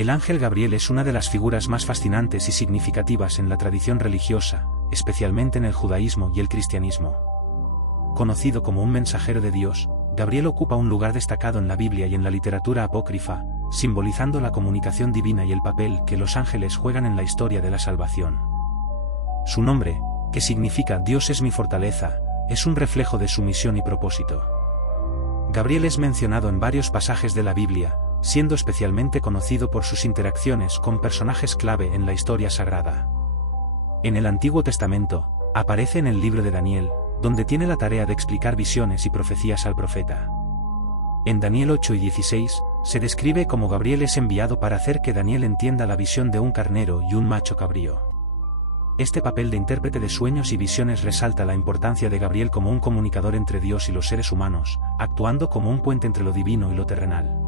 El ángel Gabriel es una de las figuras más fascinantes y significativas en la tradición religiosa, especialmente en el judaísmo y el cristianismo. Conocido como un mensajero de Dios, Gabriel ocupa un lugar destacado en la Biblia y en la literatura apócrifa, simbolizando la comunicación divina y el papel que los ángeles juegan en la historia de la salvación. Su nombre, que significa Dios es mi fortaleza, es un reflejo de su misión y propósito. Gabriel es mencionado en varios pasajes de la Biblia, siendo especialmente conocido por sus interacciones con personajes clave en la historia sagrada. En el Antiguo Testamento, aparece en el libro de Daniel, donde tiene la tarea de explicar visiones y profecías al profeta. En Daniel 8 y 16, se describe cómo Gabriel es enviado para hacer que Daniel entienda la visión de un carnero y un macho cabrío. Este papel de intérprete de sueños y visiones resalta la importancia de Gabriel como un comunicador entre Dios y los seres humanos, actuando como un puente entre lo divino y lo terrenal.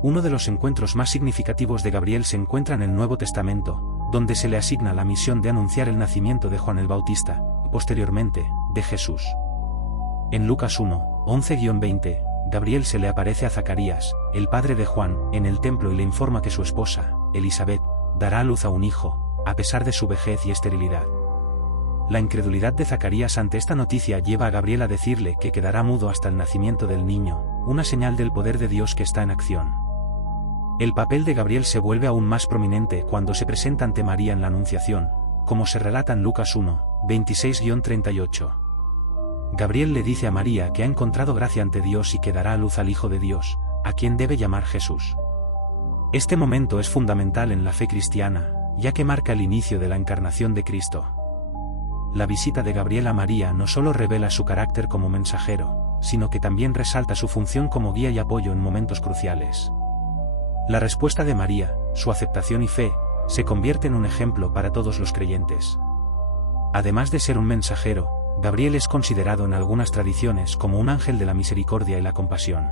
Uno de los encuentros más significativos de Gabriel se encuentra en el Nuevo Testamento, donde se le asigna la misión de anunciar el nacimiento de Juan el Bautista, y posteriormente, de Jesús. En Lucas 1, 11-20, Gabriel se le aparece a Zacarías, el padre de Juan, en el templo y le informa que su esposa, Elisabet, dará a luz a un hijo, a pesar de su vejez y esterilidad. La incredulidad de Zacarías ante esta noticia lleva a Gabriel a decirle que quedará mudo hasta el nacimiento del niño, una señal del poder de Dios que está en acción. El papel de Gabriel se vuelve aún más prominente cuando se presenta ante María en la Anunciación, como se relata en Lucas 1, 26-38. Gabriel le dice a María que ha encontrado gracia ante Dios y que dará a luz al Hijo de Dios, a quien debe llamar Jesús. Este momento es fundamental en la fe cristiana, ya que marca el inicio de la encarnación de Cristo. La visita de Gabriel a María no solo revela su carácter como mensajero, sino que también resalta su función como guía y apoyo en momentos cruciales. La respuesta de María, su aceptación y fe, se convierte en un ejemplo para todos los creyentes. Además de ser un mensajero, Gabriel es considerado en algunas tradiciones como un ángel de la misericordia y la compasión.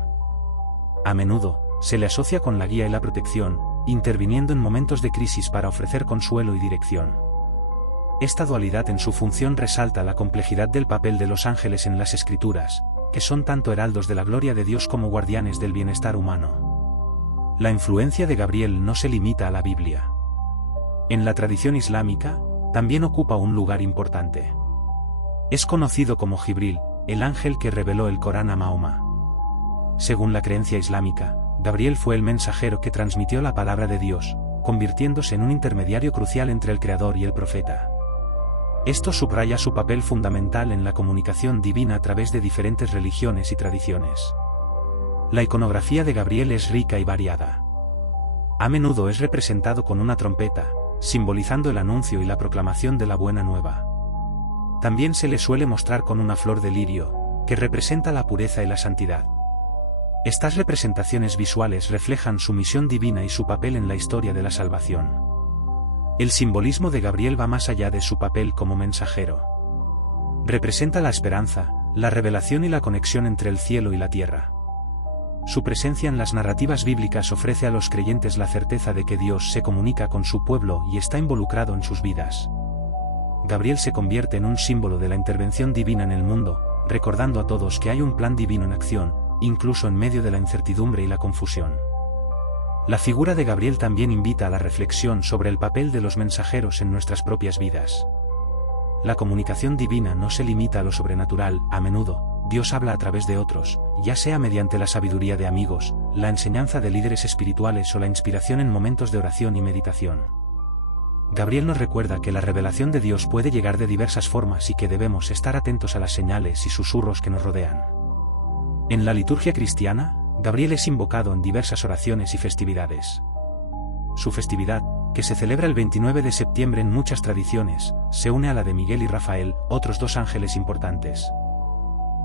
A menudo, se le asocia con la guía y la protección, interviniendo en momentos de crisis para ofrecer consuelo y dirección. Esta dualidad en su función resalta la complejidad del papel de los ángeles en las Escrituras, que son tanto heraldos de la gloria de Dios como guardianes del bienestar humano. La influencia de Gabriel no se limita a la Biblia. En la tradición islámica, también ocupa un lugar importante. Es conocido como Jibril, el ángel que reveló el Corán a Mahoma. Según la creencia islámica, Gabriel fue el mensajero que transmitió la palabra de Dios, convirtiéndose en un intermediario crucial entre el Creador y el profeta. Esto subraya su papel fundamental en la comunicación divina a través de diferentes religiones y tradiciones. La iconografía de Gabriel es rica y variada. A menudo es representado con una trompeta, simbolizando el anuncio y la proclamación de la buena nueva. También se le suele mostrar con una flor de lirio, que representa la pureza y la santidad. Estas representaciones visuales reflejan su misión divina y su papel en la historia de la salvación. El simbolismo de Gabriel va más allá de su papel como mensajero. Representa la esperanza, la revelación y la conexión entre el cielo y la tierra. Su presencia en las narrativas bíblicas ofrece a los creyentes la certeza de que Dios se comunica con su pueblo y está involucrado en sus vidas. Gabriel se convierte en un símbolo de la intervención divina en el mundo, recordando a todos que hay un plan divino en acción, incluso en medio de la incertidumbre y la confusión. La figura de Gabriel también invita a la reflexión sobre el papel de los mensajeros en nuestras propias vidas. La comunicación divina no se limita a lo sobrenatural, a menudo, Dios habla a través de otros, ya sea mediante la sabiduría de amigos, la enseñanza de líderes espirituales o la inspiración en momentos de oración y meditación. Gabriel nos recuerda que la revelación de Dios puede llegar de diversas formas y que debemos estar atentos a las señales y susurros que nos rodean. En la liturgia cristiana, Gabriel es invocado en diversas oraciones y festividades. Su festividad, que se celebra el 29 de septiembre en muchas tradiciones, se une a la de Miguel y Rafael, otros dos ángeles importantes.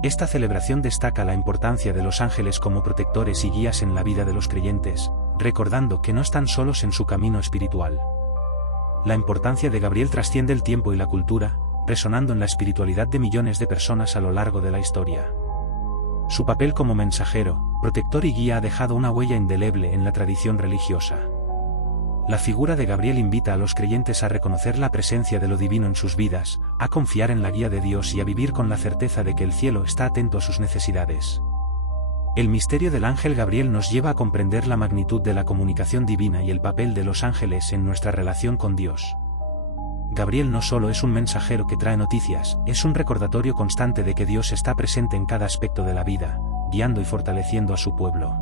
Esta celebración destaca la importancia de los ángeles como protectores y guías en la vida de los creyentes, recordando que no están solos en su camino espiritual. La importancia de Gabriel trasciende el tiempo y la cultura, resonando en la espiritualidad de millones de personas a lo largo de la historia. Su papel como mensajero, protector y guía ha dejado una huella indeleble en la tradición religiosa. La figura de Gabriel invita a los creyentes a reconocer la presencia de lo divino en sus vidas, a confiar en la guía de Dios y a vivir con la certeza de que el cielo está atento a sus necesidades. El misterio del ángel Gabriel nos lleva a comprender la magnitud de la comunicación divina y el papel de los ángeles en nuestra relación con Dios. Gabriel no solo es un mensajero que trae noticias, es un recordatorio constante de que Dios está presente en cada aspecto de la vida, guiando y fortaleciendo a su pueblo.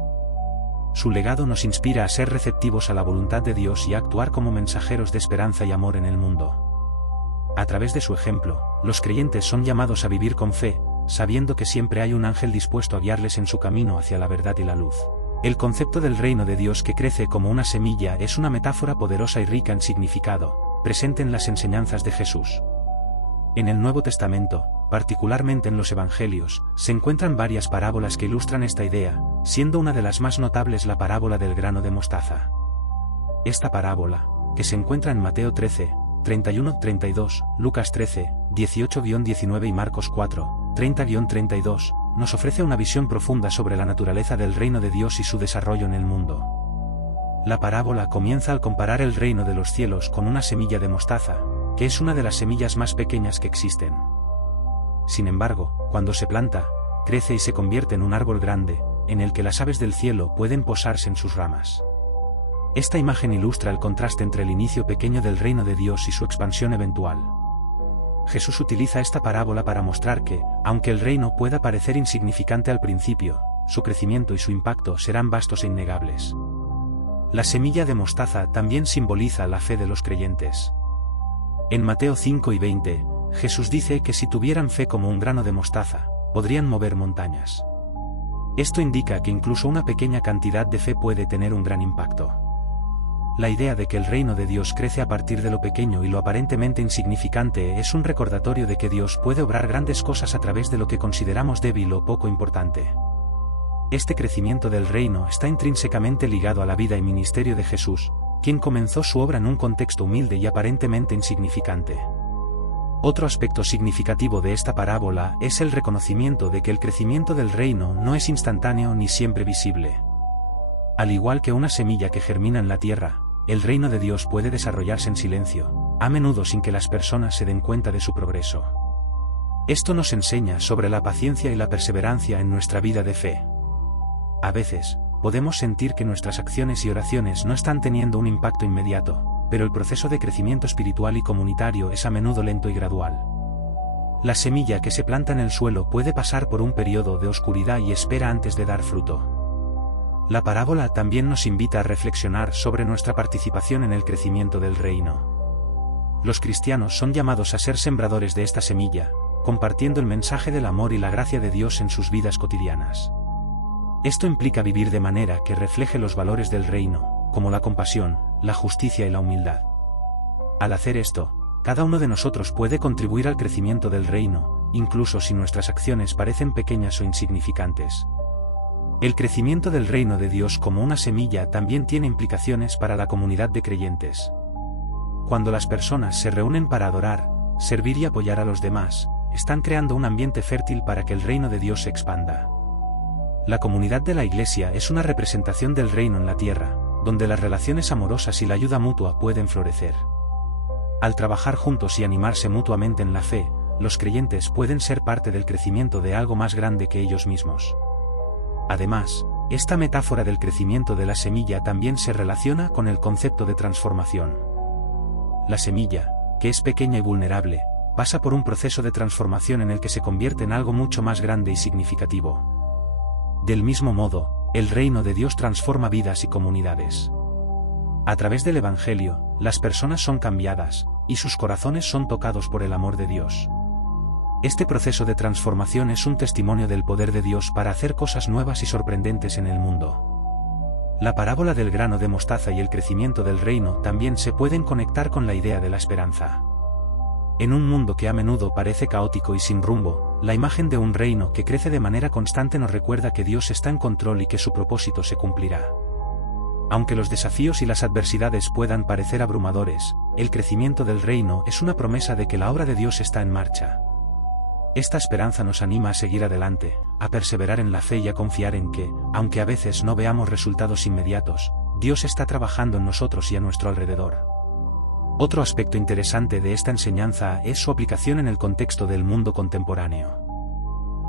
Su legado nos inspira a ser receptivos a la voluntad de Dios y a actuar como mensajeros de esperanza y amor en el mundo. A través de su ejemplo, los creyentes son llamados a vivir con fe, sabiendo que siempre hay un ángel dispuesto a guiarles en su camino hacia la verdad y la luz. El concepto del reino de Dios que crece como una semilla es una metáfora poderosa y rica en significado, presente en las enseñanzas de Jesús. En el Nuevo Testamento, particularmente en los Evangelios, se encuentran varias parábolas que ilustran esta idea, siendo una de las más notables la parábola del grano de mostaza. Esta parábola, que se encuentra en Mateo 13, 31-32, Lucas 13, 18-19 y Marcos 4, 30-32, nos ofrece una visión profunda sobre la naturaleza del reino de Dios y su desarrollo en el mundo. La parábola comienza al comparar el reino de los cielos con una semilla de mostaza, que es una de las semillas más pequeñas que existen. Sin embargo, cuando se planta, crece y se convierte en un árbol grande, en el que las aves del cielo pueden posarse en sus ramas. Esta imagen ilustra el contraste entre el inicio pequeño del reino de Dios y su expansión eventual. Jesús utiliza esta parábola para mostrar que, aunque el reino pueda parecer insignificante al principio, su crecimiento y su impacto serán vastos e innegables. La semilla de mostaza también simboliza la fe de los creyentes. En Mateo 5 y 20, Jesús dice que si tuvieran fe como un grano de mostaza, podrían mover montañas. Esto indica que incluso una pequeña cantidad de fe puede tener un gran impacto. La idea de que el reino de Dios crece a partir de lo pequeño y lo aparentemente insignificante es un recordatorio de que Dios puede obrar grandes cosas a través de lo que consideramos débil o poco importante. Este crecimiento del reino está intrínsecamente ligado a la vida y ministerio de Jesús, quien comenzó su obra en un contexto humilde y aparentemente insignificante. Otro aspecto significativo de esta parábola es el reconocimiento de que el crecimiento del reino no es instantáneo ni siempre visible. Al igual que una semilla que germina en la tierra, el reino de Dios puede desarrollarse en silencio, a menudo sin que las personas se den cuenta de su progreso. Esto nos enseña sobre la paciencia y la perseverancia en nuestra vida de fe. A veces, podemos sentir que nuestras acciones y oraciones no están teniendo un impacto inmediato, pero el proceso de crecimiento espiritual y comunitario es a menudo lento y gradual. La semilla que se planta en el suelo puede pasar por un periodo de oscuridad y espera antes de dar fruto. La parábola también nos invita a reflexionar sobre nuestra participación en el crecimiento del reino. Los cristianos son llamados a ser sembradores de esta semilla, compartiendo el mensaje del amor y la gracia de Dios en sus vidas cotidianas. Esto implica vivir de manera que refleje los valores del reino, como la compasión, la justicia y la humildad. Al hacer esto, cada uno de nosotros puede contribuir al crecimiento del reino, incluso si nuestras acciones parecen pequeñas o insignificantes. El crecimiento del reino de Dios como una semilla también tiene implicaciones para la comunidad de creyentes. Cuando las personas se reúnen para adorar, servir y apoyar a los demás, están creando un ambiente fértil para que el reino de Dios se expanda. La comunidad de la Iglesia es una representación del reino en la tierra, donde las relaciones amorosas y la ayuda mutua pueden florecer. Al trabajar juntos y animarse mutuamente en la fe, los creyentes pueden ser parte del crecimiento de algo más grande que ellos mismos. Además, esta metáfora del crecimiento de la semilla también se relaciona con el concepto de transformación. La semilla, que es pequeña y vulnerable, pasa por un proceso de transformación en el que se convierte en algo mucho más grande y significativo. Del mismo modo, el reino de Dios transforma vidas y comunidades. A través del Evangelio, las personas son cambiadas, y sus corazones son tocados por el amor de Dios. Este proceso de transformación es un testimonio del poder de Dios para hacer cosas nuevas y sorprendentes en el mundo. La parábola del grano de mostaza y el crecimiento del reino también se pueden conectar con la idea de la esperanza. En un mundo que a menudo parece caótico y sin rumbo, la imagen de un reino que crece de manera constante nos recuerda que Dios está en control y que su propósito se cumplirá. Aunque los desafíos y las adversidades puedan parecer abrumadores, el crecimiento del reino es una promesa de que la obra de Dios está en marcha. Esta esperanza nos anima a seguir adelante, a perseverar en la fe y a confiar en que, aunque a veces no veamos resultados inmediatos, Dios está trabajando en nosotros y a nuestro alrededor. Otro aspecto interesante de esta enseñanza es su aplicación en el contexto del mundo contemporáneo.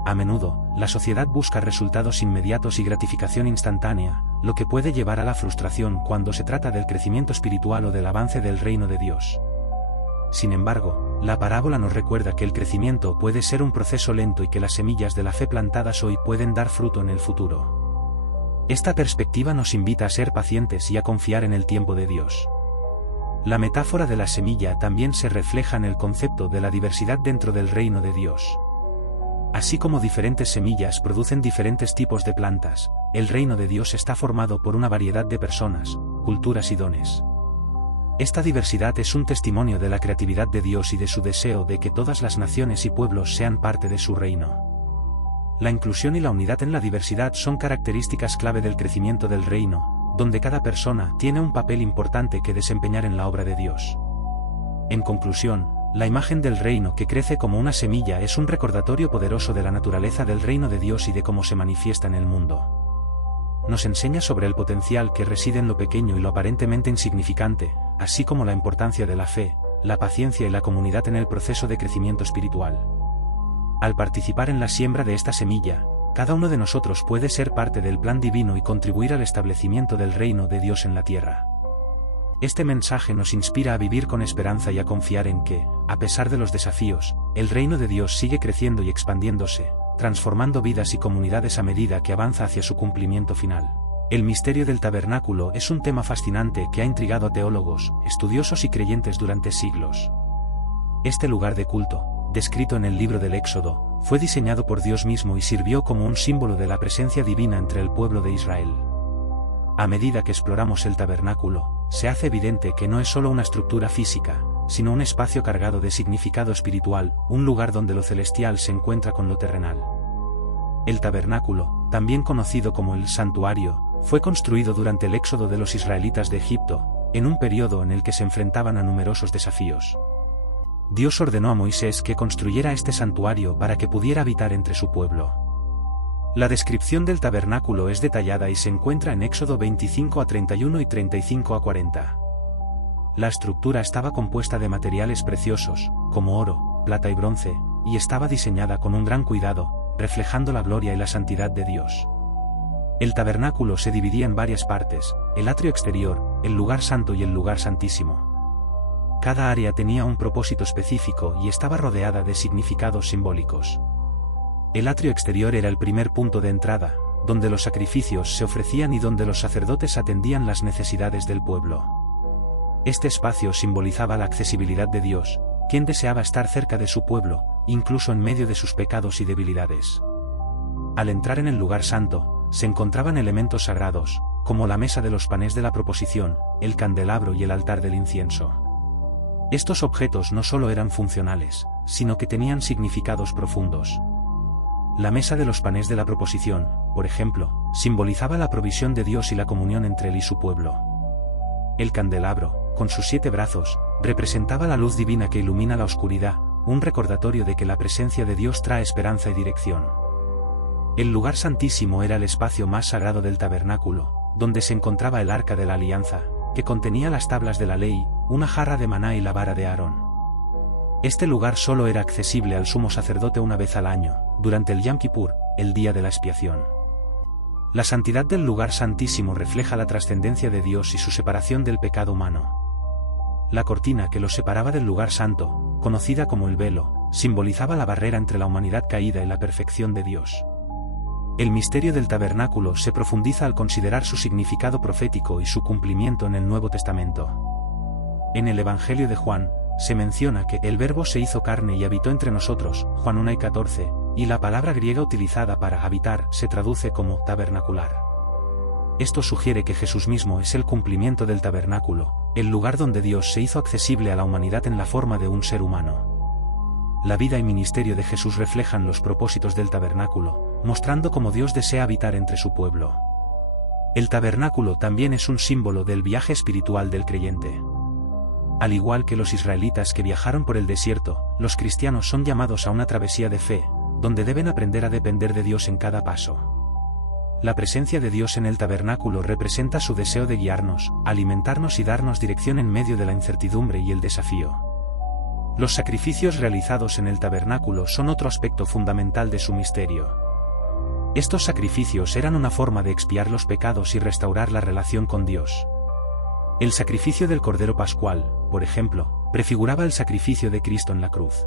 A menudo, la sociedad busca resultados inmediatos y gratificación instantánea, lo que puede llevar a la frustración cuando se trata del crecimiento espiritual o del avance del reino de Dios. Sin embargo, la parábola nos recuerda que el crecimiento puede ser un proceso lento y que las semillas de la fe plantadas hoy pueden dar fruto en el futuro. Esta perspectiva nos invita a ser pacientes y a confiar en el tiempo de Dios. La metáfora de la semilla también se refleja en el concepto de la diversidad dentro del reino de Dios. Así como diferentes semillas producen diferentes tipos de plantas, el reino de Dios está formado por una variedad de personas, culturas y dones. Esta diversidad es un testimonio de la creatividad de Dios y de su deseo de que todas las naciones y pueblos sean parte de su reino. La inclusión y la unidad en la diversidad son características clave del crecimiento del reino, donde cada persona tiene un papel importante que desempeñar en la obra de Dios. En conclusión, la imagen del reino que crece como una semilla es un recordatorio poderoso de la naturaleza del reino de Dios y de cómo se manifiesta en el mundo. Nos enseña sobre el potencial que reside en lo pequeño y lo aparentemente insignificante, así como la importancia de la fe, la paciencia y la comunidad en el proceso de crecimiento espiritual. Al participar en la siembra de esta semilla, cada uno de nosotros puede ser parte del plan divino y contribuir al establecimiento del reino de Dios en la tierra. Este mensaje nos inspira a vivir con esperanza y a confiar en que, a pesar de los desafíos, el reino de Dios sigue creciendo y expandiéndose, transformando vidas y comunidades a medida que avanza hacia su cumplimiento final. El misterio del tabernáculo es un tema fascinante que ha intrigado a teólogos, estudiosos y creyentes durante siglos. Este lugar de culto, descrito en el libro del Éxodo, fue diseñado por Dios mismo y sirvió como un símbolo de la presencia divina entre el pueblo de Israel. A medida que exploramos el tabernáculo, se hace evidente que no es solo una estructura física, sino un espacio cargado de significado espiritual, un lugar donde lo celestial se encuentra con lo terrenal. El tabernáculo, también conocido como el santuario, fue construido durante el éxodo de los israelitas de Egipto, en un periodo en el que se enfrentaban a numerosos desafíos. Dios ordenó a Moisés que construyera este santuario para que pudiera habitar entre su pueblo. La descripción del tabernáculo es detallada y se encuentra en Éxodo 25 a 31 y 35 a 40. La estructura estaba compuesta de materiales preciosos, como oro, plata y bronce, y estaba diseñada con un gran cuidado, reflejando la gloria y la santidad de Dios. El tabernáculo se dividía en varias partes: el atrio exterior, el lugar santo y el lugar santísimo. Cada área tenía un propósito específico y estaba rodeada de significados simbólicos. El atrio exterior era el primer punto de entrada, donde los sacrificios se ofrecían y donde los sacerdotes atendían las necesidades del pueblo. Este espacio simbolizaba la accesibilidad de Dios, quien deseaba estar cerca de su pueblo, incluso en medio de sus pecados y debilidades. Al entrar en el lugar santo, se encontraban elementos sagrados, como la mesa de los panes de la proposición, el candelabro y el altar del incienso. Estos objetos no solo eran funcionales, sino que tenían significados profundos. La mesa de los panes de la proposición, por ejemplo, simbolizaba la provisión de Dios y la comunión entre él y su pueblo. El candelabro, con sus 7 brazos, representaba la luz divina que ilumina la oscuridad, un recordatorio de que la presencia de Dios trae esperanza y dirección. El lugar santísimo era el espacio más sagrado del tabernáculo, donde se encontraba el arca de la alianza, que contenía las tablas de la ley, una jarra de maná y la vara de Aarón. Este lugar solo era accesible al sumo sacerdote una vez al año, durante el Yom Kippur, el día de la expiación. La santidad del lugar santísimo refleja la trascendencia de Dios y su separación del pecado humano. La cortina que los separaba del lugar santo, conocida como el velo, simbolizaba la barrera entre la humanidad caída y la perfección de Dios. El misterio del tabernáculo se profundiza al considerar su significado profético y su cumplimiento en el Nuevo Testamento. En el Evangelio de Juan, se menciona que el Verbo se hizo carne y habitó entre nosotros, Juan 1 y 14, y la palabra griega utilizada para habitar se traduce como tabernacular. Esto sugiere que Jesús mismo es el cumplimiento del tabernáculo, el lugar donde Dios se hizo accesible a la humanidad en la forma de un ser humano. La vida y ministerio de Jesús reflejan los propósitos del tabernáculo, mostrando cómo Dios desea habitar entre su pueblo. El tabernáculo también es un símbolo del viaje espiritual del creyente. Al igual que los israelitas que viajaron por el desierto, los cristianos son llamados a una travesía de fe, donde deben aprender a depender de Dios en cada paso. La presencia de Dios en el tabernáculo representa su deseo de guiarnos, alimentarnos y darnos dirección en medio de la incertidumbre y el desafío. Los sacrificios realizados en el tabernáculo son otro aspecto fundamental de su misterio. Estos sacrificios eran una forma de expiar los pecados y restaurar la relación con Dios. El sacrificio del Cordero Pascual, por ejemplo, prefiguraba el sacrificio de Cristo en la cruz.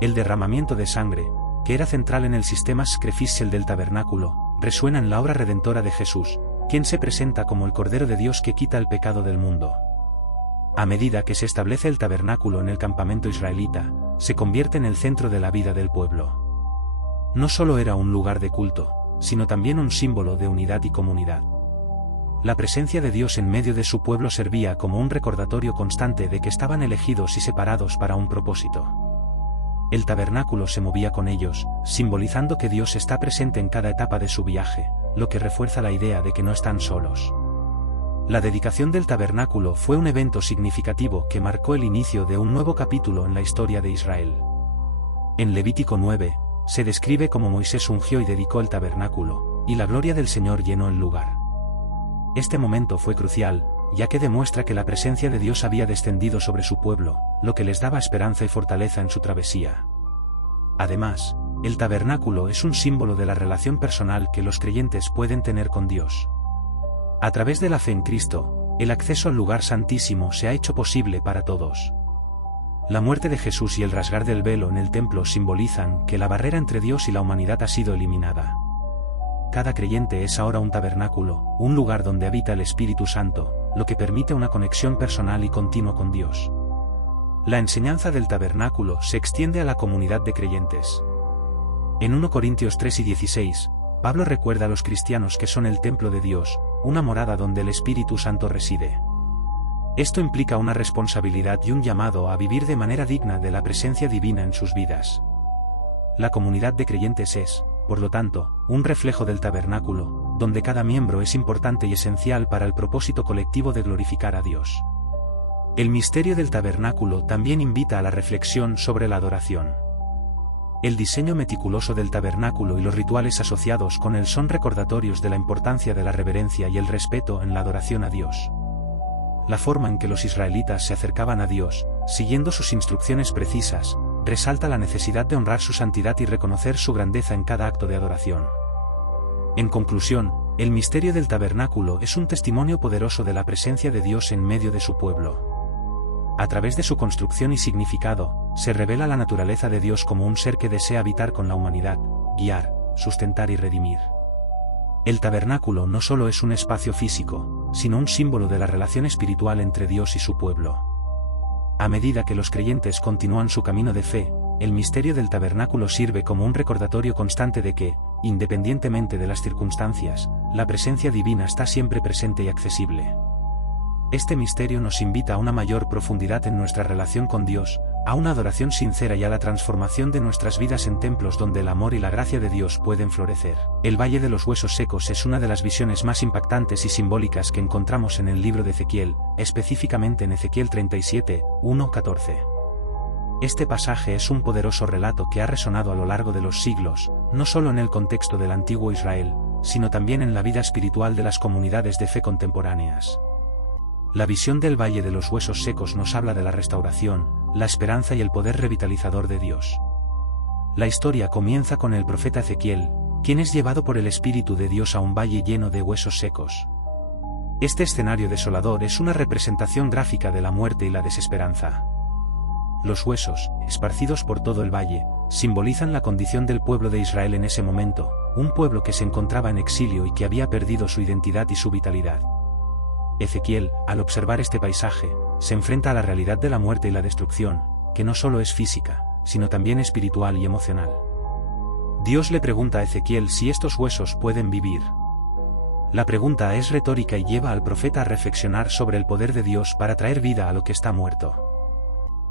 El derramamiento de sangre, que era central en el sistema sacrificial del tabernáculo, resuena en la obra redentora de Jesús, quien se presenta como el Cordero de Dios que quita el pecado del mundo. A medida que se establece el tabernáculo en el campamento israelita, se convierte en el centro de la vida del pueblo. No solo era un lugar de culto, sino también un símbolo de unidad y comunidad. La presencia de Dios en medio de su pueblo servía como un recordatorio constante de que estaban elegidos y separados para un propósito. El tabernáculo se movía con ellos, simbolizando que Dios está presente en cada etapa de su viaje, lo que refuerza la idea de que no están solos. La dedicación del tabernáculo fue un evento significativo que marcó el inicio de un nuevo capítulo en la historia de Israel. En Levítico 9, se describe cómo Moisés ungió y dedicó el tabernáculo, y la gloria del Señor llenó el lugar. Este momento fue crucial, ya que demuestra que la presencia de Dios había descendido sobre su pueblo, lo que les daba esperanza y fortaleza en su travesía. Además, el tabernáculo es un símbolo de la relación personal que los creyentes pueden tener con Dios. A través de la fe en Cristo, el acceso al lugar santísimo se ha hecho posible para todos. La muerte de Jesús y el rasgar del velo en el templo simbolizan que la barrera entre Dios y la humanidad ha sido eliminada. Cada creyente es ahora un tabernáculo, un lugar donde habita el Espíritu Santo, lo que permite una conexión personal y continua con Dios. La enseñanza del tabernáculo se extiende a la comunidad de creyentes. En 1 Corintios 3 y 16, Pablo recuerda a los cristianos que son el templo de Dios, una morada donde el Espíritu Santo reside. Esto implica una responsabilidad y un llamado a vivir de manera digna de la presencia divina en sus vidas. La comunidad de creyentes es, por lo tanto, un reflejo del tabernáculo, donde cada miembro es importante y esencial para el propósito colectivo de glorificar a Dios. El misterio del tabernáculo también invita a la reflexión sobre la adoración. El diseño meticuloso del tabernáculo y los rituales asociados con él son recordatorios de la importancia de la reverencia y el respeto en la adoración a Dios. La forma en que los israelitas se acercaban a Dios, siguiendo sus instrucciones precisas, resalta la necesidad de honrar su santidad y reconocer su grandeza en cada acto de adoración. En conclusión, el misterio del tabernáculo es un testimonio poderoso de la presencia de Dios en medio de su pueblo. A través de su construcción y significado, se revela la naturaleza de Dios como un ser que desea habitar con la humanidad, guiar, sustentar y redimir. El tabernáculo no solo es un espacio físico, sino un símbolo de la relación espiritual entre Dios y su pueblo. A medida que los creyentes continúan su camino de fe, el misterio del tabernáculo sirve como un recordatorio constante de que, independientemente de las circunstancias, la presencia divina está siempre presente y accesible. Este misterio nos invita a una mayor profundidad en nuestra relación con Dios, a una adoración sincera y a la transformación de nuestras vidas en templos donde el amor y la gracia de Dios pueden florecer. El Valle de los Huesos Secos es una de las visiones más impactantes y simbólicas que encontramos en el libro de Ezequiel, específicamente en Ezequiel 37, 1-14. Este pasaje es un poderoso relato que ha resonado a lo largo de los siglos, no solo en el contexto del antiguo Israel, sino también en la vida espiritual de las comunidades de fe contemporáneas. La visión del Valle de los Huesos Secos nos habla de la restauración, la esperanza y el poder revitalizador de Dios. La historia comienza con el profeta Ezequiel, quien es llevado por el Espíritu de Dios a un valle lleno de huesos secos. Este escenario desolador es una representación gráfica de la muerte y la desesperanza. Los huesos, esparcidos por todo el valle, simbolizan la condición del pueblo de Israel en ese momento, un pueblo que se encontraba en exilio y que había perdido su identidad y su vitalidad. Ezequiel, al observar este paisaje, se enfrenta a la realidad de la muerte y la destrucción, que no solo es física, sino también espiritual y emocional. Dios le pregunta a Ezequiel si estos huesos pueden vivir. La pregunta es retórica y lleva al profeta a reflexionar sobre el poder de Dios para traer vida a lo que está muerto.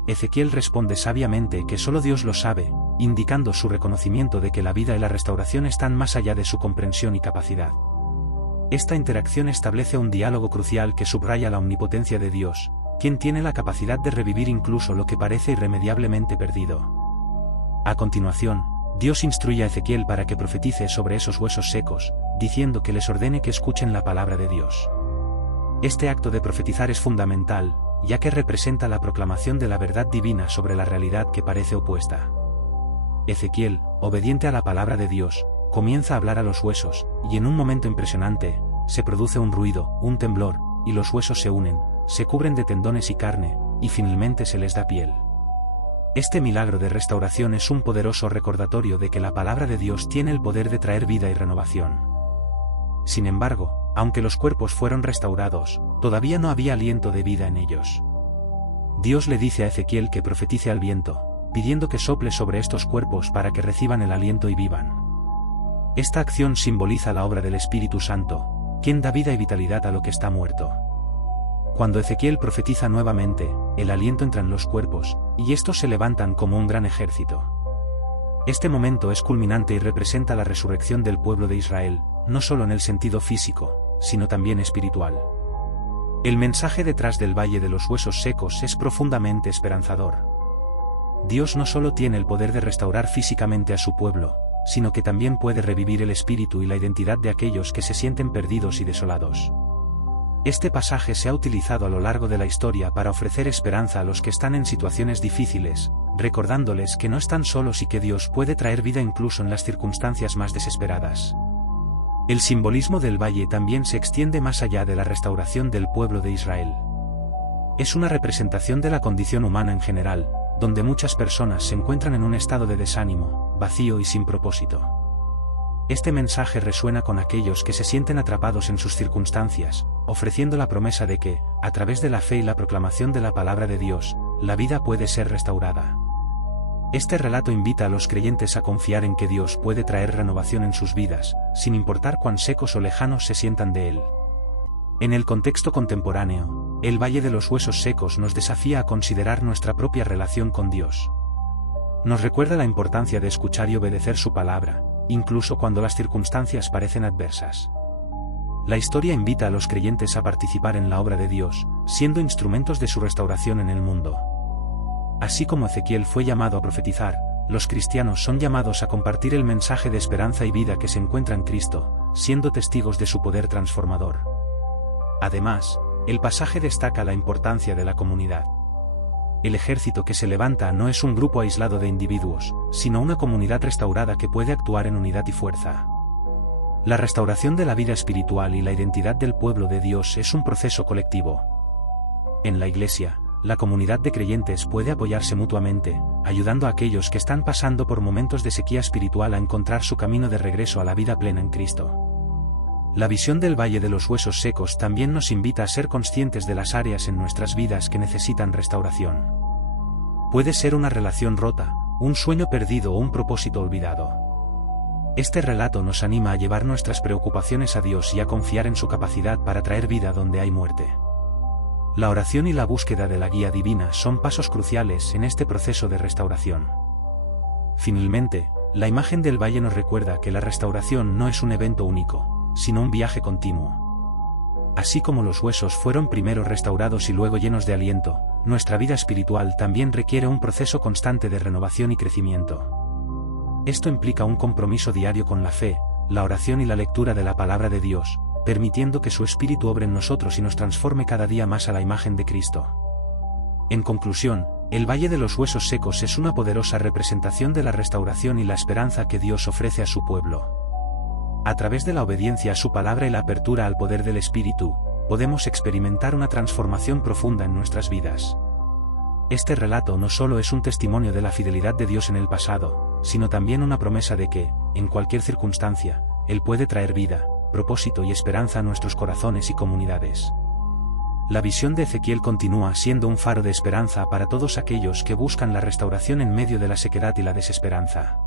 Ezequiel responde sabiamente que solo Dios lo sabe, indicando su reconocimiento de que la vida y la restauración están más allá de su comprensión y capacidad. Esta interacción establece un diálogo crucial que subraya la omnipotencia de Dios, quien tiene la capacidad de revivir incluso lo que parece irremediablemente perdido. A continuación, Dios instruye a Ezequiel para que profetice sobre esos huesos secos, diciendo que les ordene que escuchen la palabra de Dios. Este acto de profetizar es fundamental, ya que representa la proclamación de la verdad divina sobre la realidad que parece opuesta. Ezequiel, obediente a la palabra de Dios, comienza a hablar a los huesos, y en un momento impresionante, se produce un ruido, un temblor, y los huesos se unen, se cubren de tendones y carne, y finalmente se les da piel. Este milagro de restauración es un poderoso recordatorio de que la palabra de Dios tiene el poder de traer vida y renovación. Sin embargo, aunque los cuerpos fueron restaurados, todavía no había aliento de vida en ellos. Dios le dice a Ezequiel que profetice al viento, pidiendo que sople sobre estos cuerpos para que reciban el aliento y vivan. Esta acción simboliza la obra del Espíritu Santo, quien da vida y vitalidad a lo que está muerto. Cuando Ezequiel profetiza nuevamente, el aliento entra en los cuerpos, y estos se levantan como un gran ejército. Este momento es culminante y representa la resurrección del pueblo de Israel, no solo en el sentido físico, sino también espiritual. El mensaje detrás del Valle de los Huesos Secos es profundamente esperanzador. Dios no solo tiene el poder de restaurar físicamente a su pueblo, sino que también puede revivir el espíritu y la identidad de aquellos que se sienten perdidos y desolados. Este pasaje se ha utilizado a lo largo de la historia para ofrecer esperanza a los que están en situaciones difíciles, recordándoles que no están solos y que Dios puede traer vida incluso en las circunstancias más desesperadas. El simbolismo del valle también se extiende más allá de la restauración del pueblo de Israel. Es una representación de la condición humana en general, donde muchas personas se encuentran en un estado de desánimo, vacío y sin propósito. Este mensaje resuena con aquellos que se sienten atrapados en sus circunstancias, ofreciendo la promesa de que, a través de la fe y la proclamación de la palabra de Dios, la vida puede ser restaurada. Este relato invita a los creyentes a confiar en que Dios puede traer renovación en sus vidas, sin importar cuán secos o lejanos se sientan de Él. En el contexto contemporáneo, el Valle de los Huesos Secos nos desafía a considerar nuestra propia relación con Dios. Nos recuerda la importancia de escuchar y obedecer su palabra, incluso cuando las circunstancias parecen adversas. La historia invita a los creyentes a participar en la obra de Dios, siendo instrumentos de su restauración en el mundo. Así como Ezequiel fue llamado a profetizar, los cristianos son llamados a compartir el mensaje de esperanza y vida que se encuentra en Cristo, siendo testigos de su poder transformador. Además, el pasaje destaca la importancia de la comunidad. El ejército que se levanta no es un grupo aislado de individuos, sino una comunidad restaurada que puede actuar en unidad y fuerza. La restauración de la vida espiritual y la identidad del pueblo de Dios es un proceso colectivo. En la Iglesia, la comunidad de creyentes puede apoyarse mutuamente, ayudando a aquellos que están pasando por momentos de sequía espiritual a encontrar su camino de regreso a la vida plena en Cristo. La visión del Valle de los Huesos Secos también nos invita a ser conscientes de las áreas en nuestras vidas que necesitan restauración. Puede ser una relación rota, un sueño perdido o un propósito olvidado. Este relato nos anima a llevar nuestras preocupaciones a Dios y a confiar en su capacidad para traer vida donde hay muerte. La oración y la búsqueda de la guía divina son pasos cruciales en este proceso de restauración. Finalmente, la imagen del valle nos recuerda que la restauración no es un evento único, sino un viaje continuo. Así como los huesos fueron primero restaurados y luego llenos de aliento, nuestra vida espiritual también requiere un proceso constante de renovación y crecimiento. Esto implica un compromiso diario con la fe, la oración y la lectura de la palabra de Dios, permitiendo que su Espíritu obre en nosotros y nos transforme cada día más a la imagen de Cristo. En conclusión, el Valle de los Huesos Secos es una poderosa representación de la restauración y la esperanza que Dios ofrece a su pueblo. A través de la obediencia a su palabra y la apertura al poder del Espíritu, podemos experimentar una transformación profunda en nuestras vidas. Este relato no solo es un testimonio de la fidelidad de Dios en el pasado, sino también una promesa de que, en cualquier circunstancia, Él puede traer vida, propósito y esperanza a nuestros corazones y comunidades. La visión de Ezequiel continúa siendo un faro de esperanza para todos aquellos que buscan la restauración en medio de la sequedad y la desesperanza.